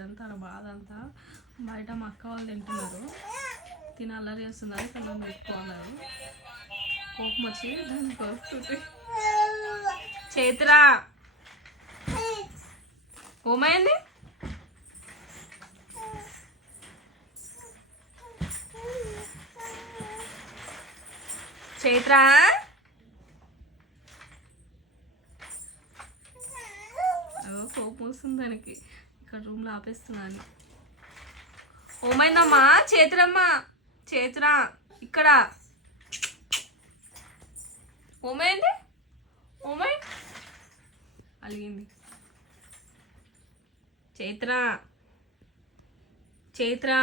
అదంతా నా బాధ అంతా. బయట మా అక్క వాళ్ళు తింటున్నారు, తిని అల్లరి చేస్తున్నారు, కళ్ళం పెట్టుకోవాలి. కోపం వచ్చి దానికి వస్తుంది. చైత్రా ఓమైంది? చైత్రా కోపం వస్తుంది దానికి. ఇక్కడ రూమ్లో ఆపేస్తున్నాను. ఓమైందమ్మా చేతురమ్మ, చేతురా ఇక్కడ ఓమైంది? ఓమై అలిగింది. చైత్రా, చైత్రా